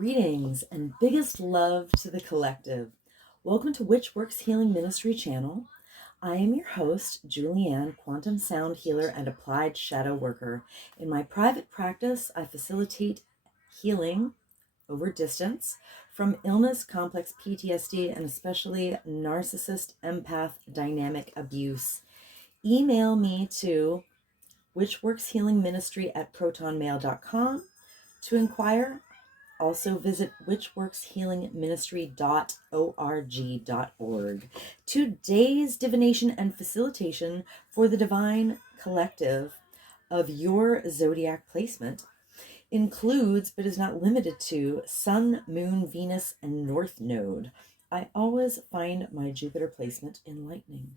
Greetings and biggest love to the collective. Welcome to Which Works Healing Ministry channel. I am your host, Julianne, quantum sound healer and applied shadow worker. In my private practice, I facilitate healing over distance from illness, complex PTSD, and especially narcissist, empath, dynamic abuse. Email me to whichworkshealingministry@protonmail.com to inquire. Also visit whichworkshealingministry.org.org. Today's divination and facilitation for the divine collective of your zodiac placement includes, but is not limited to, Sun, Moon, Venus, and North Node. I always find my Jupiter placement enlightening.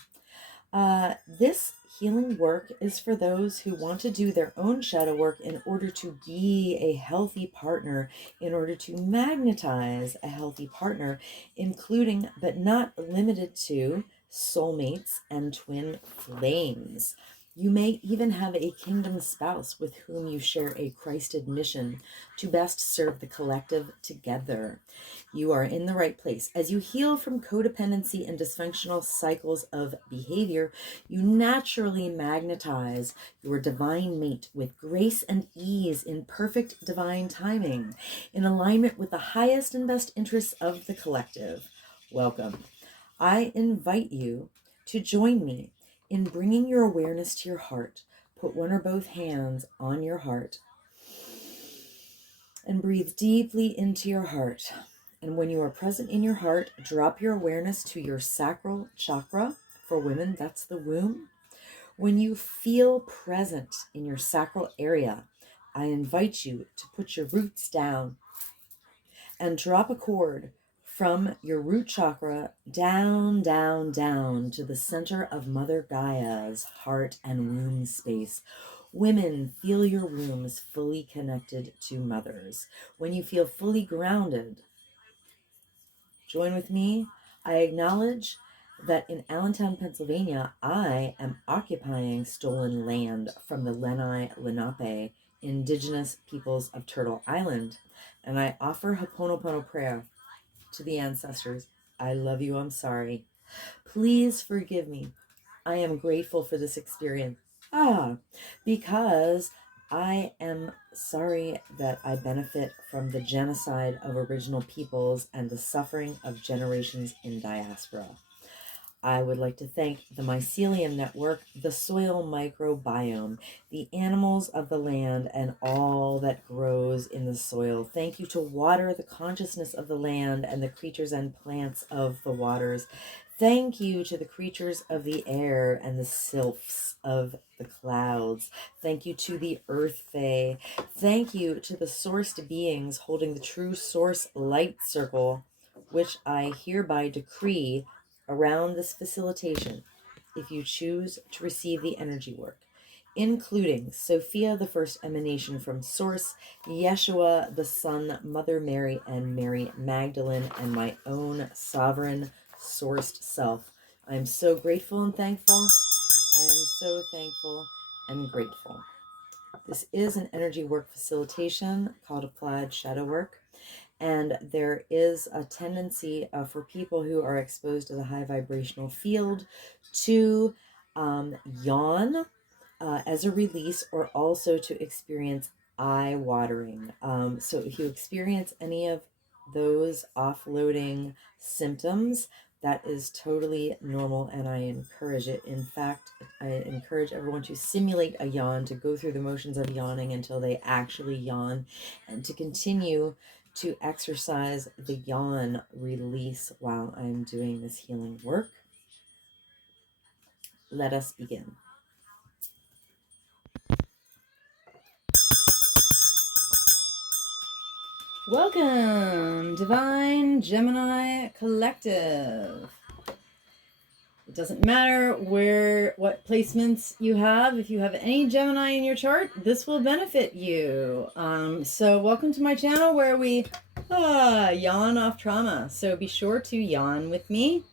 This healing work is for those who want to do their own shadow work in order to be a healthy partner, in order to magnetize a healthy partner, including but not limited to soulmates and twin flames. You may even have a kingdom spouse with whom you share a Christed mission to best serve the collective together. You are in the right place. As you heal from codependency and dysfunctional cycles of behavior, you naturally magnetize your divine mate with grace and ease in perfect divine timing, in alignment with the highest and best interests of the collective. Welcome. I invite you to join me in bringing your awareness to your heart. Put one or both hands on your heart and breathe deeply into your heart. And when you are present in your heart, drop your awareness to your sacral chakra. For women, that's the womb. When you feel present in your sacral area, I invite you to put your roots down and drop a cord from your root chakra down, down, down to the center of Mother Gaia's heart and womb space. Women, feel your wombs fully connected to mothers. When you feel fully grounded, join with me. I acknowledge that in Allentown, Pennsylvania, I am occupying stolen land from the Lenape indigenous peoples of Turtle Island, and I offer Ho'oponopono prayer to the ancestors. I love you. I'm sorry. Please forgive me. I am grateful for this experience. Because I am sorry that I benefit from the genocide of original peoples and the suffering of generations in diaspora. I would like to thank the Mycelium Network, the soil microbiome, the animals of the land, and all that grows in the soil. Thank you to water, the consciousness of the land, and the creatures and plants of the waters. Thank you to the creatures of the air and the sylphs of the clouds. Thank you to the Earth Fae. Thank you to the sourced beings holding the true source light circle, which I hereby decree around this facilitation, if you choose to receive the energy work, including Sophia, the first emanation from Source, Yeshua, the Son, Mother Mary, and Mary Magdalene, and my own sovereign sourced self. I am so grateful and thankful. I am so thankful and grateful. This is an energy work facilitation called Applied Shadow Work. And there is a tendency for people who are exposed to the high vibrational field to yawn as a release, or also to experience eye watering. So if you experience any of those offloading symptoms, that is totally normal, and I encourage it. In fact, I encourage everyone to simulate a yawn, to go through the motions of yawning until they actually yawn, and to continue to exercise the yawn release while I'm doing this healing work. Let us begin. Welcome, Divine Gemini Collective. It doesn't matter what placements you have. If you have any Gemini in your chart, this will benefit you. So welcome to my channel where we yawn off trauma. So be sure to yawn with me.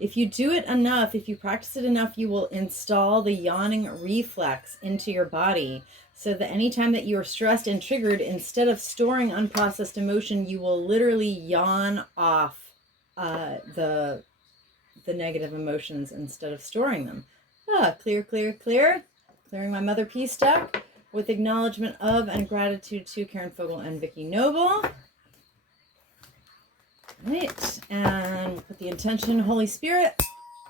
If you do it enough, if you practice it enough, you will install the yawning reflex into your body So that anytime that you are stressed and triggered, instead of storing unprocessed emotion, you will literally yawn off the negative emotions instead of storing them. Clear, clear, clear. Clearing my Mother Peace deck with acknowledgement of and gratitude to Karen Fogel and Vicki Noble. Right, and put the intention, Holy Spirit,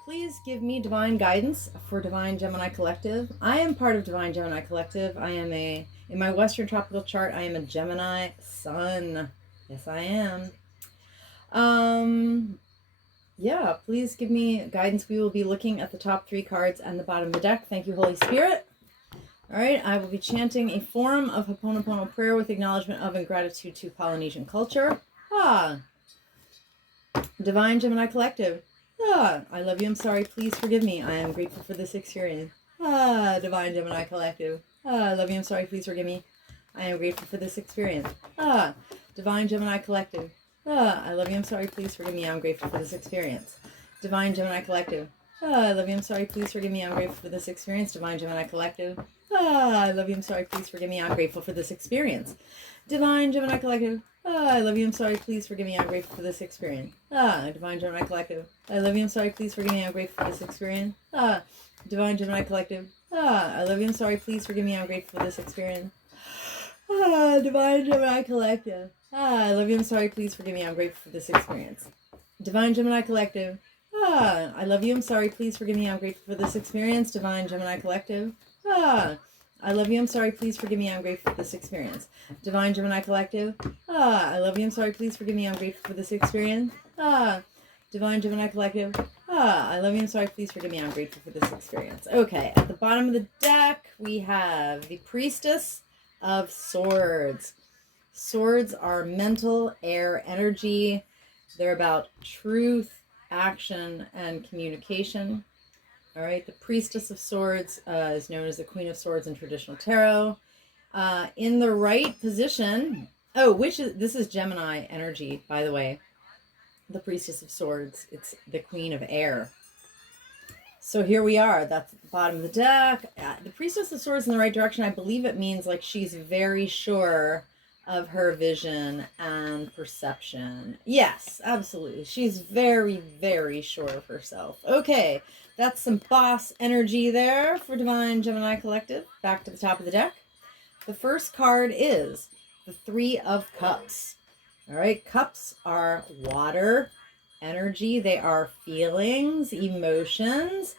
please give me divine guidance for Divine Gemini Collective. I am part of Divine Gemini Collective. I am in my Western Tropical chart, I am a Gemini Sun. Yes, I am. Yeah, please give me guidance. We will be looking at the top 3 cards and the bottom of the deck. Thank you, Holy Spirit. All right, I will be chanting a form of Ho'oponopono prayer with acknowledgement of and gratitude to Polynesian culture. Divine Gemini Collective. I love you. I'm sorry. Please forgive me. I am grateful for this experience. Divine Gemini Collective. I love you. I'm sorry. Please forgive me. I am grateful for this experience. Divine Gemini Collective. I love you. I'm sorry. Please forgive me. I'm grateful for this experience. Divine Gemini Collective. I love you. I'm sorry. Please forgive me. I'm grateful for this experience. Divine Gemini Collective. I love you. I'm sorry. Please forgive me. I'm grateful for this experience. Divine Gemini Collective. I love you. I'm sorry. Please forgive me. I'm grateful for this experience. Divine Gemini Collective. I love you. I'm sorry. Please forgive me. I'm grateful for this experience. Divine Gemini Collective. I love you. I'm sorry. Please forgive me. I'm grateful for this experience. Divine Gemini Collective. I love you. I'm sorry. Please forgive me. I'm grateful for this experience. Divine Gemini Collective. I love you. I'm sorry. Please forgive me. I'm grateful for this experience. Divine Gemini Collective. I love you. I'm sorry. Please forgive me. I'm grateful for this experience. Divine Gemini Collective. I love you. I'm sorry. Please forgive me. I'm grateful for this experience. Divine Gemini Collective. I love you. I'm sorry. Please forgive me. I'm grateful for this experience. Okay. At the bottom of the deck, we have the Priestess of Swords. Swords are mental air energy. They're about truth, action, and communication. All right, the Priestess of Swords is known as the Queen of Swords in traditional tarot. In the right position, this is Gemini energy, by the way. The Priestess of Swords, it's the Queen of Air. So here we are, that's the bottom of the deck. The Priestess of Swords in the right direction, I believe it means like she's very sure of her vision and perception. Yes, absolutely. She's very, very sure of herself. Okay, that's some boss energy there for Divine Gemini Collective. Back to the top of the deck. The first card is the 3 of Cups. All right, cups are water energy. They are feelings, emotions.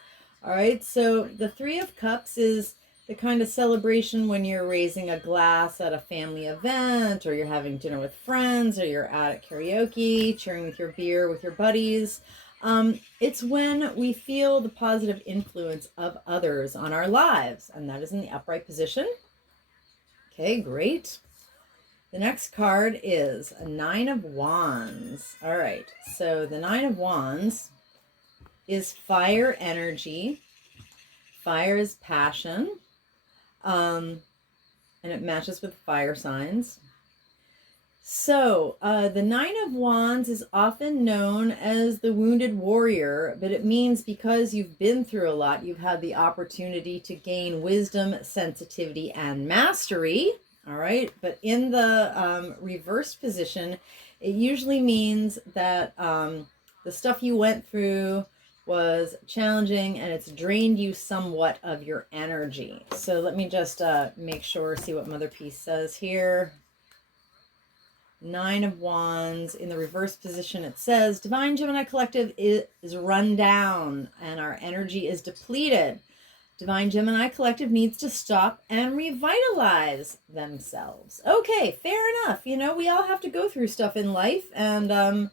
All right, so the 3 of Cups is the kind of celebration when you're raising a glass at a family event, or you're having dinner with friends, or you're out at karaoke, cheering with your beer with your buddies. It's when we feel the positive influence of others on our lives, and that is in the upright position. Okay, great. The next card is a 9 of Wands. All right, so the 9 of Wands is fire energy. Fire is passion. And it matches with fire signs. So the 9 of Wands is often known as the wounded warrior, but it means because you've been through a lot, you've had the opportunity to gain wisdom, sensitivity, and mastery. All right, but in the reversed position, it usually means that the stuff you went through was challenging and it's drained you somewhat of your energy. So let me just make sure, see what Mother Peace says here. 9 of Wands in the reverse position, it says Divine Gemini Collective is run down and our energy is depleted. Divine Gemini Collective needs to stop and revitalize themselves. Okay, fair enough. You know, we all have to go through stuff in life, and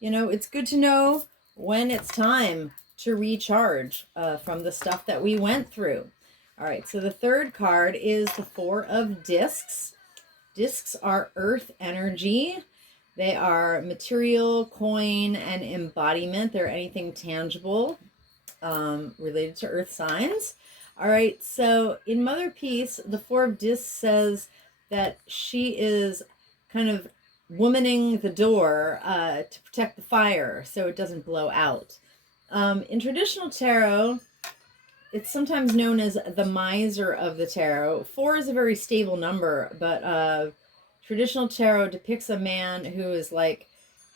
you know, it's good to know when it's time to recharge from the stuff that we went through. All right, so the third card is the 4 of Discs. Discs are earth energy. They are material, coin, and embodiment. They're anything tangible related to earth signs. All right, so in Mother Peace, the 4 of Discs says that she is kind of womaning the door to protect the fire so it doesn't blow out. In traditional tarot, it's sometimes known as the miser of the tarot. 4 is a very stable number, but traditional tarot depicts a man who is like,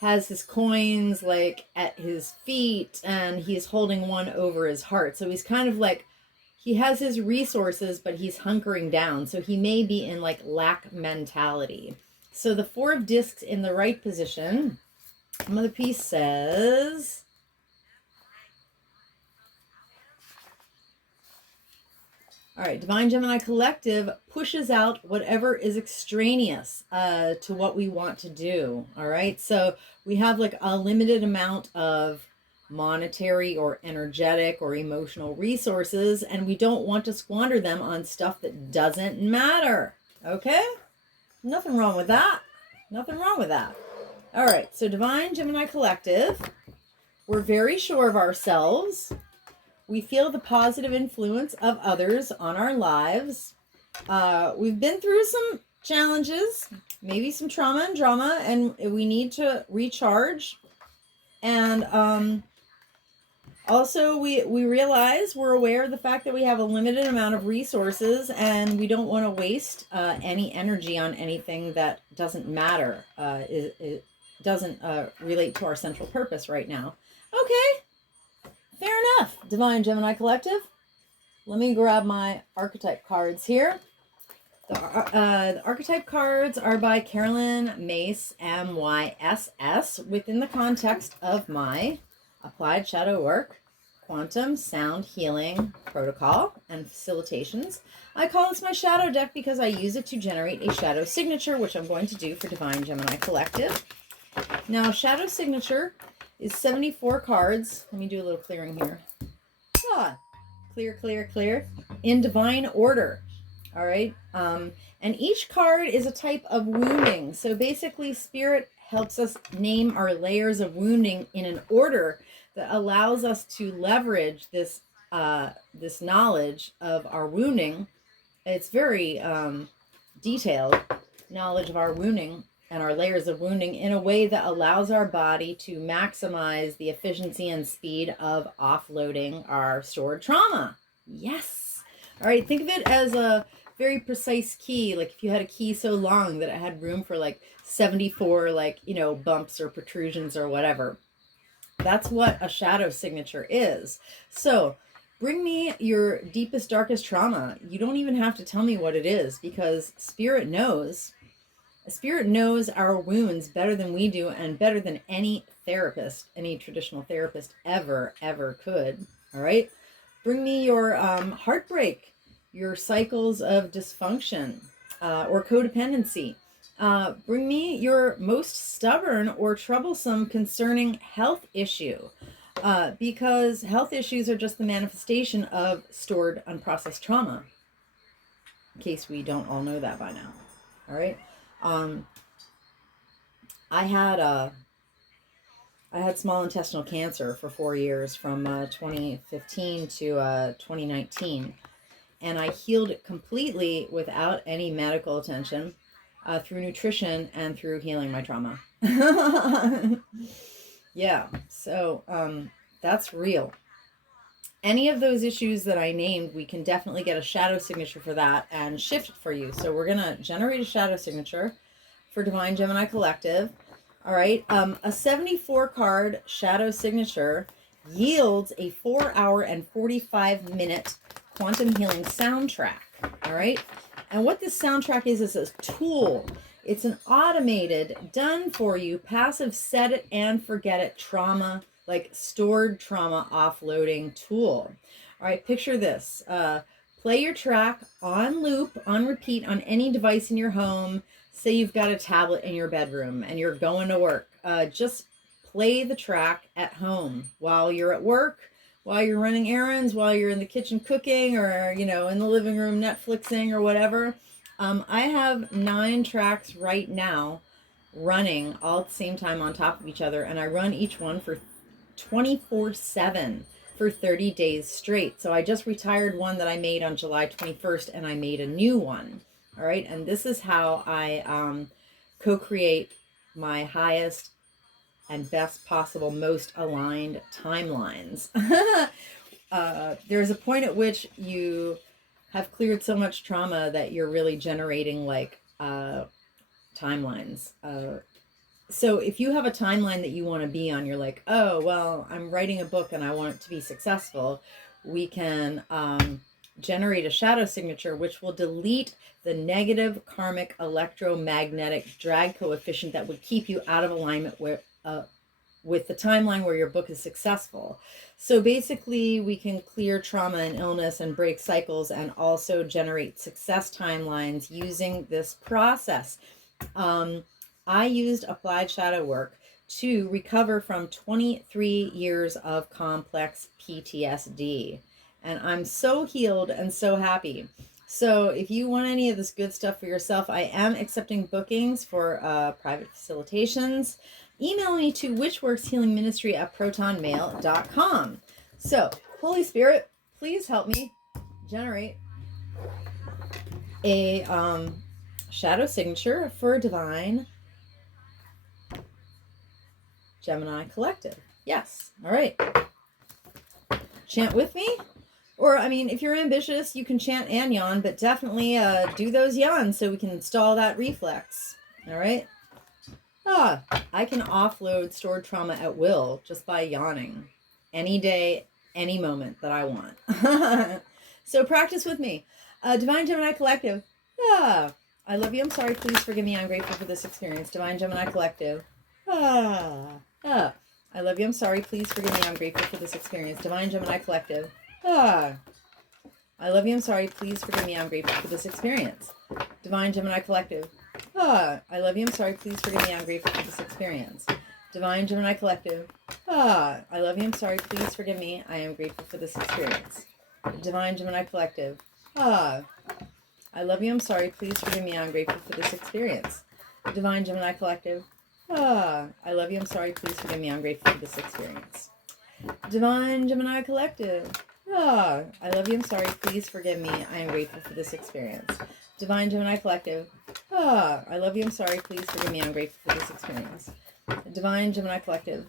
has his coins like at his feet, and he's holding one over his heart. So he's kind of like, he has his resources, but he's hunkering down. So he may be in like lack mentality. So the 4 of discs in the right position. Mother Peace says, all right, Divine Gemini Collective pushes out whatever is extraneous to what we want to do. All right, so we have like a limited amount of monetary or energetic or emotional resources, and we don't want to squander them on stuff that doesn't matter. Okay, nothing wrong with that. Nothing wrong with that. All right, so Divine Gemini Collective, we're very sure of ourselves. We feel the positive influence of others on our lives. We've been through some challenges, maybe some trauma and drama, and we need to recharge. And also, we realize, we're aware of the fact that we have a limited amount of resources, and we don't want to waste any energy on anything that doesn't matter. It doesn't relate to our central purpose right now. Okay. Fair enough, Divine Gemini Collective. Let me grab my archetype cards here. The archetype cards are by Carolyn Mace, MYSS, within the context of my applied shadow work, quantum sound healing protocol, and facilitations. I call this my shadow deck because I use it to generate a shadow signature, which I'm going to do for Divine Gemini Collective. Now, shadow signature is 74 cards. Let me do a little clearing here. Clear, clear, clear. In divine order. All right. And each card is a type of wounding. So basically, Spirit helps us name our layers of wounding in an order that allows us to leverage this this knowledge of our wounding. It's very detailed knowledge of our wounding and our layers of wounding in a way that allows our body to maximize the efficiency and speed of offloading our stored trauma. Yes. All right. Think of it as a very precise key. Like if you had a key so long that it had room for like 74, like, you know, bumps or protrusions or whatever. That's what a shadow signature is. So bring me your deepest, darkest trauma. You don't even have to tell me what it is, because Spirit knows. Spirit knows our wounds better than we do, and better than any therapist, any traditional therapist ever could. All right. Bring me your heartbreak, your cycles of dysfunction or codependency. Bring me your most stubborn or troublesome concerning health issue, because health issues are just the manifestation of stored unprocessed trauma, in case we don't all know that by now. All right. I had small intestinal cancer for 4 years, from 2015 to 2019, and I healed it completely without any medical attention, through nutrition and through healing my trauma. Yeah, so that's real. Any of those issues that I named, we can definitely get a shadow signature for that and shift it for you. So we're going to generate a shadow signature for Divine Gemini Collective. All right. A 74 card shadow signature yields a 4-hour and 45-minute quantum healing soundtrack. All right. And what this soundtrack is a tool. It's an automated, done for you, passive set it and forget it trauma, like stored trauma offloading tool. All right, picture this. Play your track on loop, on repeat, on any device in your home. Say you've got a tablet in your bedroom and you're going to work. Just play the track at home while you're at work, while you're running errands, while you're in the kitchen cooking, or, you know, in the living room Netflixing or whatever. I have 9 tracks right now running all at the same time on top of each other, and I run each one for 24/7 for 30 days straight. So I just retired one that I made on July 21st, and I made a new one. All right. And this is how I co-create my highest and best possible, most aligned timelines. there's a point at which you have cleared so much trauma that you're really generating like timelines. So if you have a timeline that you want to be on, you're like, oh, well, I'm writing a book and I want it to be successful. We can generate a shadow signature, which will delete the negative karmic electromagnetic drag coefficient that would keep you out of alignment with the timeline where your book is successful. So basically, we can clear trauma and illness and break cycles and also generate success timelines using this process. I used applied shadow work to recover from 23 years of complex PTSD. And I'm so healed and so happy. So if you want any of this good stuff for yourself, I am accepting bookings for private facilitations. Email me to witchworkshealingministry@protonmail.com. So, Holy Spirit, please help me generate a shadow signature for Divine Gemini Collective. Yes. All right. Chant with me. Or, I mean, if you're ambitious, you can chant and yawn, but definitely do those yawns so we can install that reflex. All right. I can offload stored trauma at will just by yawning any day, any moment that I want. So practice with me. Divine Gemini Collective. I love you. I'm sorry. Please forgive me. I'm grateful for this experience. Divine Gemini Collective. I love you. I'm sorry. Please forgive me. I'm grateful for this experience. Divine Gemini Collective. I love you. I'm sorry. Please forgive me. I'm grateful for this experience. Divine Gemini Collective. I love you. I'm sorry. Please forgive me. I'm grateful for this experience. Divine Gemini Collective. I love you. I'm sorry. Please forgive me. I am grateful for this experience. Divine Gemini Collective. I love you. I'm sorry. Please forgive me. I'm grateful for this experience. Divine Gemini Collective. I love you. I'm sorry. Please forgive me. I'm grateful for this experience. Divine Gemini Collective. I love you. I'm sorry. Please forgive me. I am grateful for this experience. Divine Gemini Collective. I love you. I'm sorry. Please forgive me. I'm grateful for this experience. Divine Gemini Collective.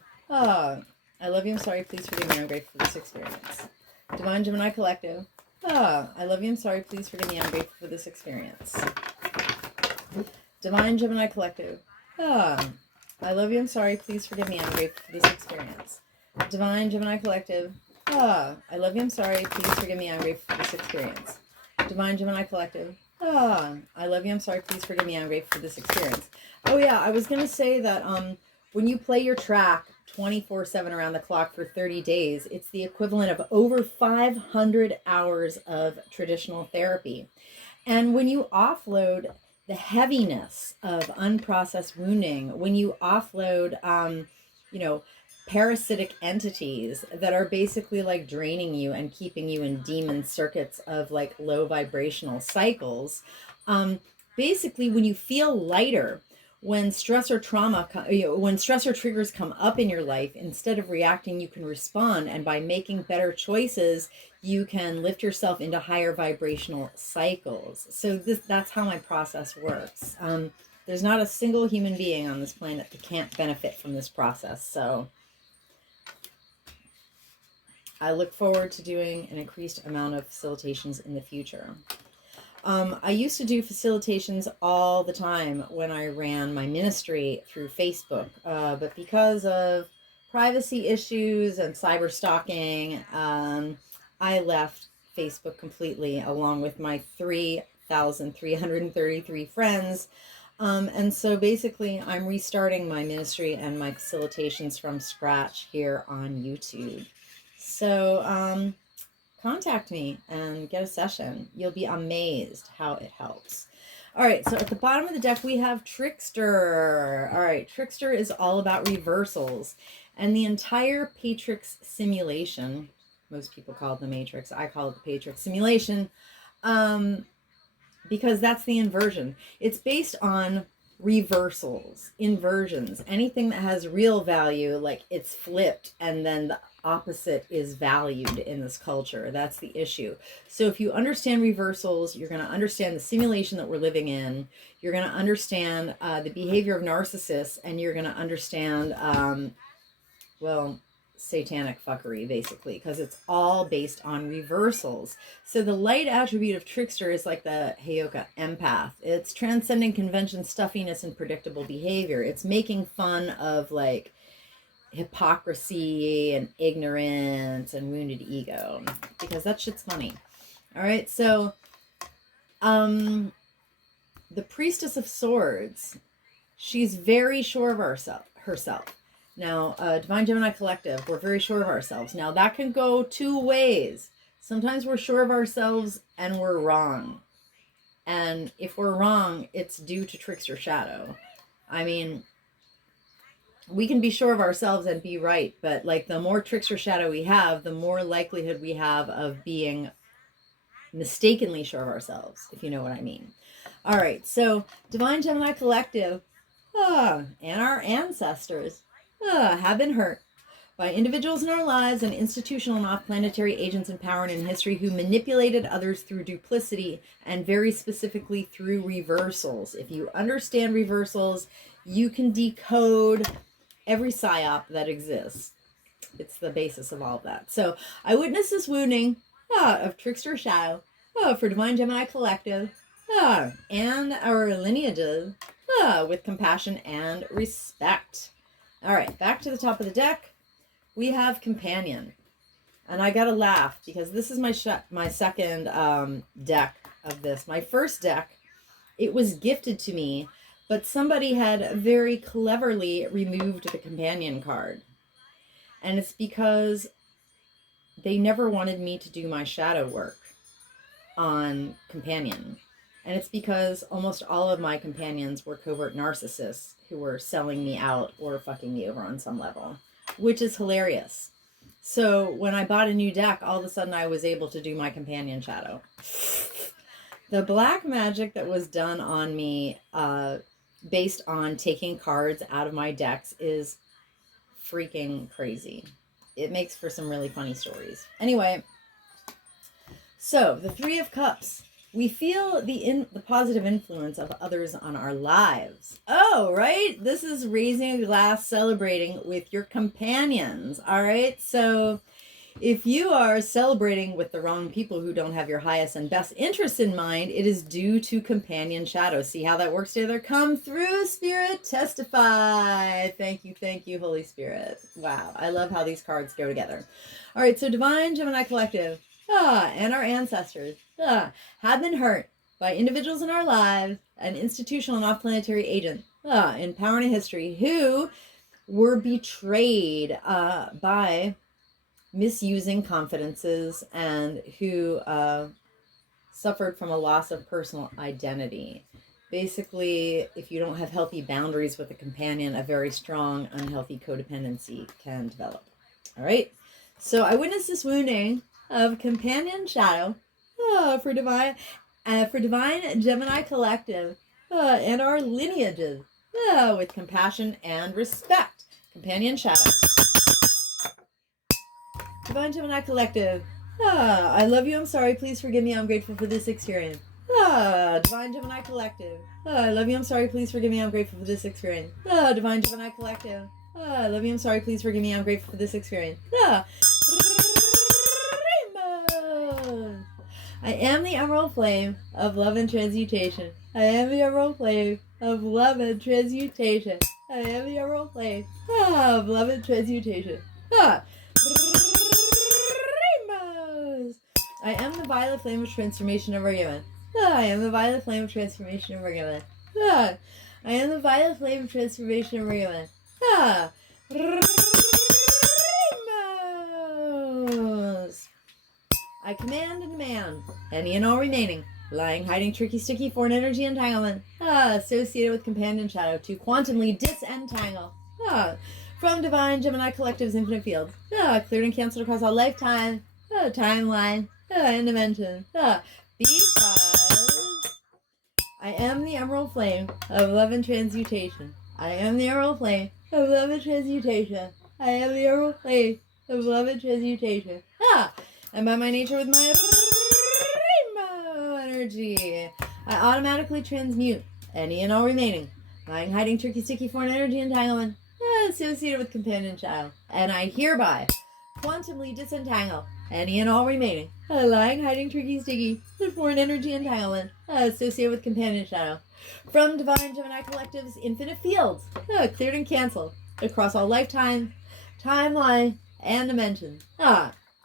I love you. I'm sorry. Please forgive me. I'm grateful for this experience. Divine Gemini Collective. I love you. I'm sorry. Please forgive me. I'm grateful for this experience. Divine Gemini Collective. I love you. I'm sorry. Please forgive me. I'm grateful for this experience. Divine Gemini Collective. I love you. I'm sorry. Please forgive me. I'm grateful for this experience. Divine Gemini Collective. I love you. I'm sorry. Please forgive me. I'm grateful for this experience. Oh yeah, I was gonna say that when you play your track 24/7 around the clock for 30 days, it's the equivalent of over 500 hours of traditional therapy. And when you offload the heaviness of unprocessed wounding, when you offload, parasitic entities that are basically like draining you and keeping you in demon circuits of like low vibrational cycles, basically when you feel lighter, when stress or trauma, when stressor triggers come up in your life, instead of reacting, you can respond. And by making better choices, you can lift yourself into higher vibrational cycles. So that's how my process works. There's not a single human being on this planet that can't benefit from this process. So I look forward to doing an increased amount of facilitations in the future. I used to do facilitations all the time when I ran my ministry through Facebook, but because of privacy issues and cyber stalking, I left Facebook completely, along with my 3,333 friends. And so basically I'm restarting my ministry and my facilitations from scratch here on YouTube. So contact me and get a session. You'll be amazed how it helps. All right, so at the bottom of the deck, we have Trickster. All right, Trickster is all about reversals. And the entire Patrix simulation, most people call it the Matrix, I call it the Patrix simulation, because that's the inversion. It's based on reversals, inversions, anything that has real value, like it's flipped and then the opposite is valued in this culture. That's the issue. So if you understand reversals, you're going to understand the simulation that we're living in. You're going to understand the behavior of narcissists, and you're going to understand, satanic fuckery, basically, because it's all based on reversals. So the light attribute of trickster is like the Heyoka empath. It's transcending convention, stuffiness, and predictable behavior. It's making fun of like hypocrisy and ignorance and wounded ego, because that shit's funny. All right, so the Priestess of Swords, she's very sure of herself. Now, Divine Gemini Collective, we're very sure of ourselves. Now, that can go two ways. Sometimes we're sure of ourselves and we're wrong. And if we're wrong, it's due to trickster shadow. I mean, we can be sure of ourselves and be right, but like the more trickster shadow we have, the more likelihood we have of being mistakenly sure of ourselves, if you know what I mean. All right, so Divine Gemini Collective and our ancestors have been hurt by individuals in our lives and institutional and off-planetary agents in power and in history who manipulated others through duplicity and very specifically through reversals. If you understand reversals, you can decode every psyop that exists. It's the basis of all of that. So I witnessed this wounding of trickster shadow for Divine Gemini Collective and our lineages with compassion and respect. All right, back to the top of the deck. We have Companion. And I gotta laugh because this is my second deck of this. My first deck, it was gifted to me, but somebody had very cleverly removed the Companion card. And it's because they never wanted me to do my shadow work on Companion. And it's because almost all of my companions were covert narcissists who were selling me out or fucking me over on some level, which is hilarious. So when I bought a new deck, all of a sudden I was able to do my Companion shadow. The black magic that was done on me based on taking cards out of my decks is freaking crazy. It makes for some really funny stories. Anyway, so the Three of Cups. We feel the positive influence of others on our lives. Oh, right? This is raising a glass, celebrating with your companions. All right? So if you are celebrating with the wrong people who don't have your highest and best interests in mind, it is due to Companion shadow. See how that works together? Come through, Spirit. Testify. Thank you, Holy Spirit. Wow. I love how these cards go together. All right. So Divine Gemini Collective and our ancestors have been hurt by individuals in our lives and institutional and off-planetary agents in power and history who were betrayed by misusing confidences and who suffered from a loss of personal identity. Basically, if you don't have healthy boundaries with a companion, a very strong, unhealthy codependency can develop. All right. So I witnessed this wounding of Companion shadow for divine Gemini Collective and our lineages with compassion and respect. Companion shadow. Divine Gemini Collective. I love you. I'm sorry. Please forgive me. I'm grateful for this experience. Divine Gemini Collective. I love you. I'm sorry. Please forgive me. I'm grateful for this experience. Divine Gemini Collective. I love you. I'm sorry. Please forgive me. I'm grateful for this experience. I am the emerald flame of love and transmutation. I am the emerald flame of love and transmutation. I am the emerald flame of love and transmutation. Rainbows. I am the violet flame of transformation of Argiman. I am the violet flame of transformation of Argiman. I am the violet flame of transformation of Argiman. Rainbows. I command and demand any and all remaining lying, hiding, tricky, sticky, foreign energy entanglement associated with Companion shadow to quantumly disentangle from Divine Gemini Collective's infinite field, cleared and canceled across all lifetime, timeline, and dimension, because I am the emerald flame of love and transmutation. I am the emerald flame of love and transmutation. I am the emerald flame of love and transmutation. And by my nature with my rainbow energy, I automatically transmute any and all remaining lying, hiding, tricky, sticky, foreign energy entanglement associated with companion child. And I hereby quantumly disentangle any and all remaining lying, hiding, tricky, sticky, foreign energy entanglement associated with companion shadow from Divine Gemini Collective's infinite fields, cleared and canceled across all lifetime, timeline, and dimensions,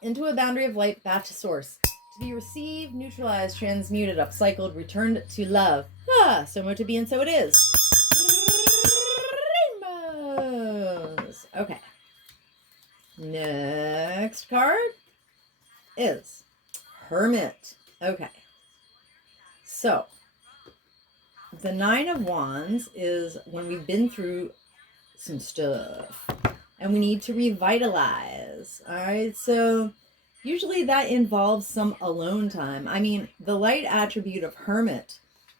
into a boundary of light back to source, to be received, neutralized, transmuted, upcycled, returned to love. So much to be and so it is. Rainbows. Okay. Next card is Hermit. Okay. So, the Nine of Wands is when we've been through some stuff and we need to revitalize. All right. So, usually that involves some alone time. I mean, the light attribute of Hermit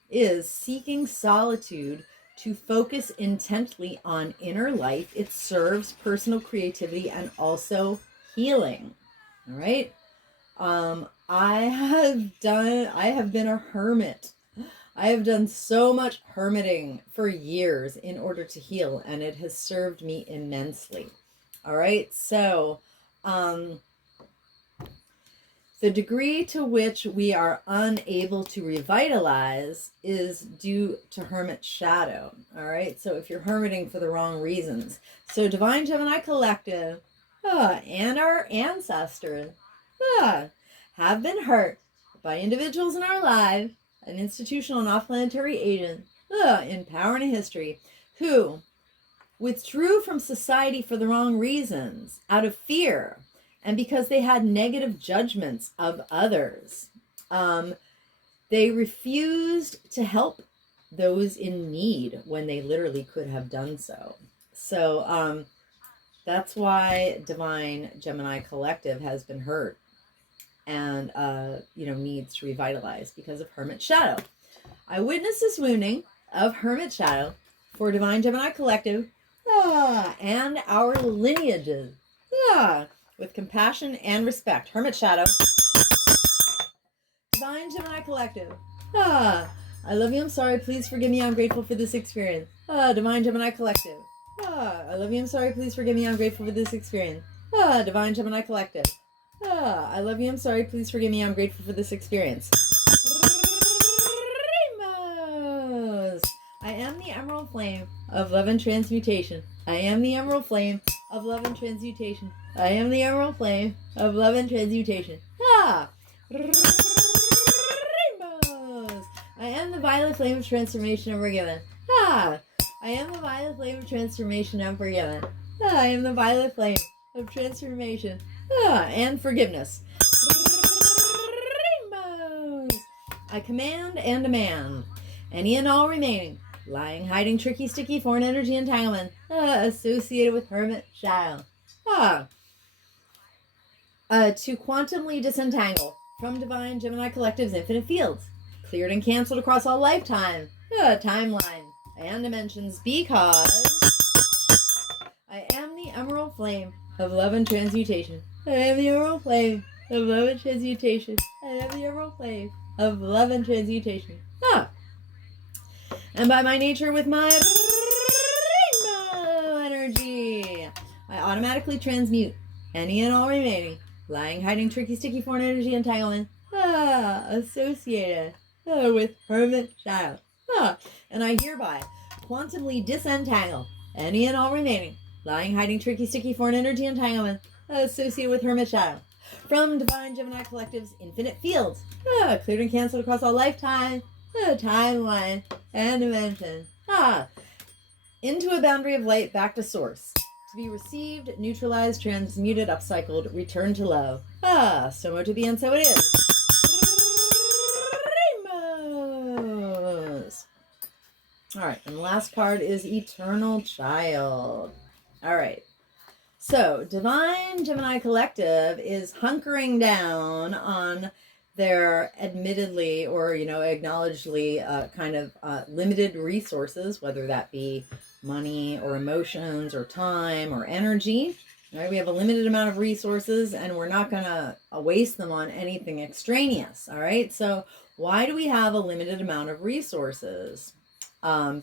is seeking solitude to focus intently on inner life. It serves personal creativity and also healing. All right. I have been a hermit. I have done so much hermiting for years in order to heal, and it has served me immensely. All right. So, the degree to which we are unable to revitalize is due to Hermit shadow. All right. So if you're hermiting for the wrong reasons. So Divine Gemini Collective and our ancestors have been hurt by individuals in our lives, an institutional and off-planetary agent in power and history, who withdrew from society for the wrong reasons, out of fear, and because they had negative judgments of others. They refused to help those in need when they literally could have done so. So that's why Divine Gemini Collective has been hurt and needs to revitalize because of Hermit shadow. I witnessed this wounding of Hermit shadow for Divine Gemini Collective and our lineages with compassion and respect. Hermit shadow, Divine Gemini Collective. I love you, I'm sorry, please forgive me, I'm grateful for this experience. Divine Gemini Collective. I love you, I'm sorry, please forgive me, I'm grateful for this experience. Divine Gemini Collective. I love you, I'm sorry, please forgive me, I'm grateful for this experience. Rainbows. I am the emerald flame of love and transmutation. I am the emerald flame of love and transmutation. I am the emerald flame of love and transmutation. Rainbows. I am the violet flame of transformation and forgiven. I am the violet flame of transformation and forgiven. I am the violet flame of transformation and forgiveness. Rainbows. I command and demand any and all remaining lying, hiding, tricky, sticky, foreign energy entanglement associated with Hermit shadow to quantumly disentangle from Divine Gemini Collective's infinite fields, cleared and canceled across all lifetime, timeline, and dimensions, because I am the emerald flame of love and transmutation. I am the emerald flame of love and transmutation. I am the emerald flame of love and transmutation. And by my nature, with my rainbow energy, I automatically transmute any and all remaining lying, hiding, tricky, sticky, foreign energy entanglement associated with Hermit shadow. And I hereby quantumly disentangle any and all remaining lying, hiding, tricky, sticky, foreign energy entanglement associated with Hermit shadow from Divine Gemini Collective's infinite fields, cleared and canceled across all lifetime, timeline, and dimension, into a boundary of light back to source, to be received, neutralized, transmuted, upcycled, returned to love. So much to be and so it is. Rainbows. All right, and the last card is Eternal Child. All right. So, Divine Gemini Collective is hunkering down on their admittedly or, acknowledgedly limited resources, whether that be money or emotions or time or energy. All right, we have a limited amount of resources and we're not going to waste them on anything extraneous. All right, so why do we have a limited amount of resources?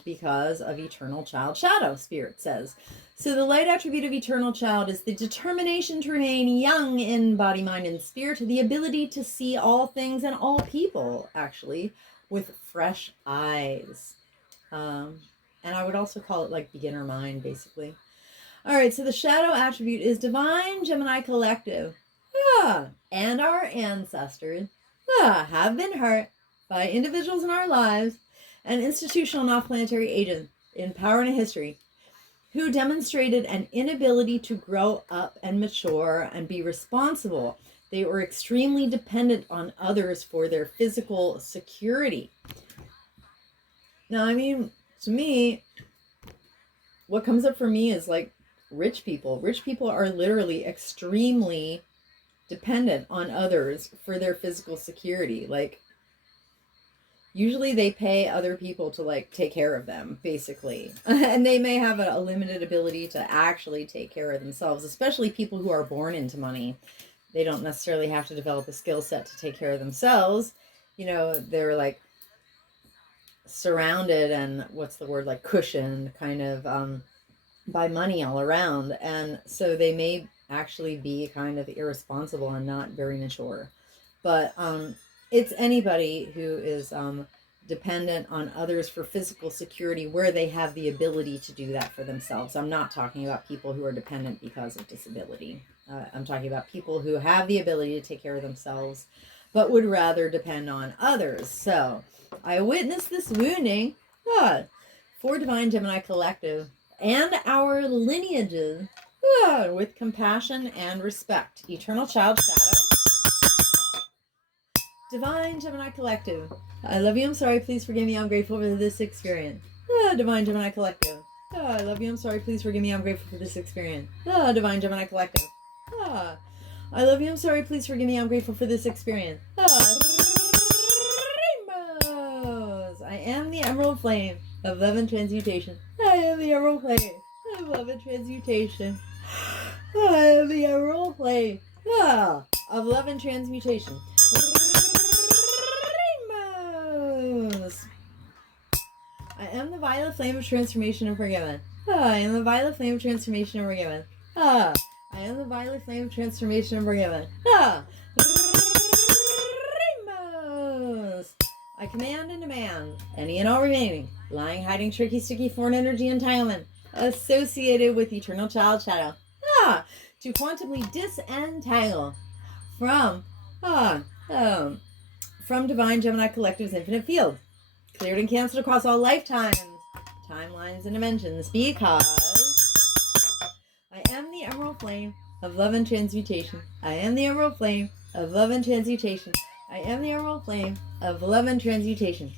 because of eternal child shadow, Spirit says. So the light attribute of eternal child is the determination to remain young in body, mind, and spirit, the ability to see all things and all people, actually, with fresh eyes. And I would also call it like beginner mind, basically. All right, so the shadow attribute is divine Gemini collective. And our ancestors have been hurt by individuals in our lives and institutional non-planetary agents in power and history who demonstrated an inability to grow up and mature and be responsible. They were extremely dependent on others for their physical security. Now, I mean, to me, what comes up for me is like rich people. Rich people are literally extremely dependent on others for their physical security. Like, usually they pay other people to like take care of them, basically. And they may have a limited ability to actually take care of themselves, especially people who are born into money. They don't necessarily have to develop a skill set to take care of themselves. You know, they're like surrounded and like cushioned kind of by money all around. And so they may actually be kind of irresponsible and not very mature. But it's anybody who is dependent on others for physical security where they have the ability to do that for themselves. I'm not talking about people who are dependent because of disability. I'm talking about people who have the ability to take care of themselves but would rather depend on others. So I witnessed this wounding for Divine Gemini Collective and our lineages with compassion and respect. Eternal Child Shadow. Divine Gemini Collective. I love you, I'm sorry, please forgive me, I'm grateful for this experience. Divine Gemini Collective. I love you, I'm sorry, please forgive me, I'm grateful for this experience. Divine Gemini Collective. I love you, I'm sorry, please forgive me, I'm grateful for this experience. Rainbows. I am the Emerald Flame of Love and Transmutation. I am the Emerald Flame of Love and Transmutation. I am the Emerald Flame of Love and Transmutation. Rainbows. I am the violet flame of transformation and forgiven. I am the violet flame of transformation and forgiven. I am the violet flame of transformation and forgiven. Rainbows. I command and demand any and all remaining lying, hiding, tricky, sticky, foreign energy entanglement associated with eternal child shadow to quantumly disentangle from Divine Gemini Collective's infinite field, cleared and canceled across all lifetimes, timelines, and dimensions, because I am the Emerald Flame of Love and Transmutation. I am the Emerald Flame of Love and Transmutation. I am the Emerald Flame of Love and Transmutation.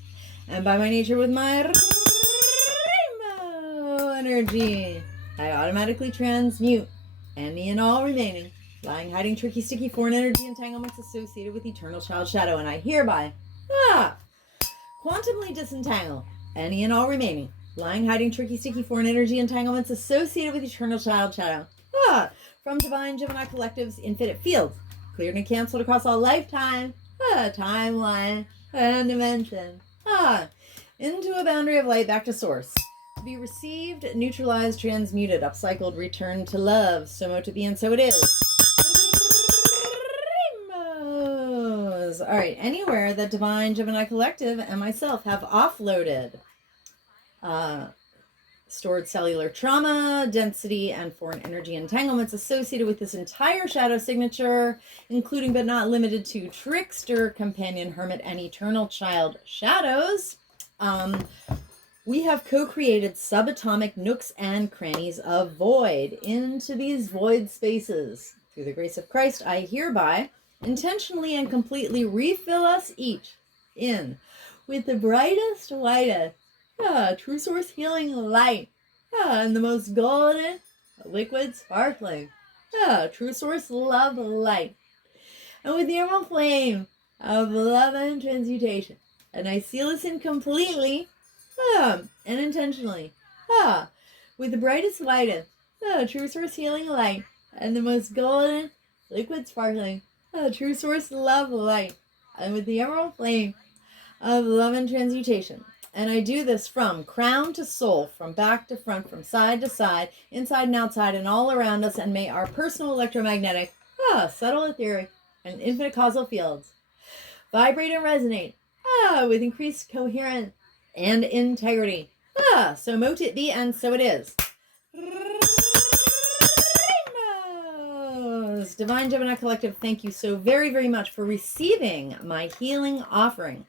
And by my nature with my rainbow energy, I automatically transmute any and all remaining lying, hiding, tricky, sticky, foreign energy entanglements associated with eternal child shadow. And I hereby quantumly disentangle any and all remaining lying, hiding, tricky, sticky, foreign energy entanglements associated with eternal child shadow from Divine Gemini Collective's infinite field, cleared and canceled across all lifetime, timeline, and dimension, into a boundary of light back to source. To be received, neutralized, transmuted, upcycled, returned to love, so mo to be, and so it is. Rainbows. All right, anywhere that Divine Gemini Collective and myself have offloaded stored cellular trauma, density, and foreign energy entanglements associated with this entire shadow signature, including but not limited to trickster, companion, hermit, and eternal child shadows. We have co-created subatomic nooks and crannies of void into these void spaces. Through the grace of Christ, I hereby intentionally and completely refill us each in with the brightest, whitest, true source healing light, and the most golden, liquid, sparkling, true source love light, and with the emerald flame of love and transmutation. And I seal this in completely and intentionally with the brightest, whitest, true source healing light, and the most golden, liquid, sparkling, true source love light, and with the emerald flame of love and transmutation. And I do this from crown to sole, from back to front, from side to side, inside and outside, and all around us. And may our personal electromagnetic, subtle etheric, and infinite causal fields vibrate and resonate with increased coherence and integrity. So mote it be, and so it is. Divine Gemini Collective, thank you so very, very much for receiving my healing offering.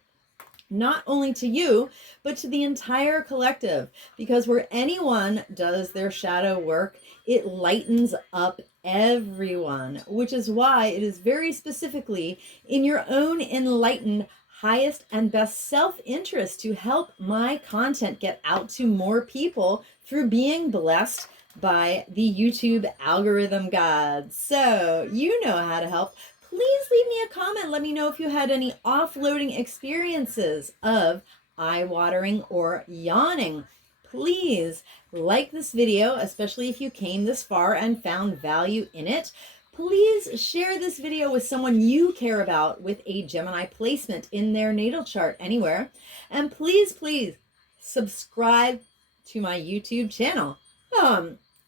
Not only to you, but to the entire collective, because where anyone does their shadow work, it lightens up everyone, which is why it is very specifically in your own enlightened, highest and best self-interest to help my content get out to more people through being blessed by the YouTube algorithm gods. So you know how to help. Please leave me a comment. Let me know if you had any offloading experiences of eye-watering or yawning. Please like this video, especially if you came this far and found value in it. Please share this video with someone you care about with a Gemini placement in their natal chart anywhere. And please, please subscribe to my YouTube channel.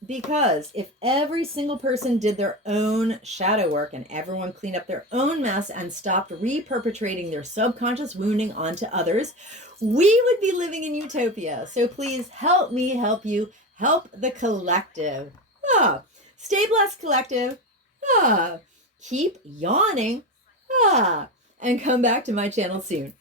Because if every single person did their own shadow work and everyone cleaned up their own mess and stopped re-perpetrating their subconscious wounding onto others, we would be living in utopia. So please help me help you, help the collective. Stay blessed, collective. Keep yawning. And come back to my channel soon.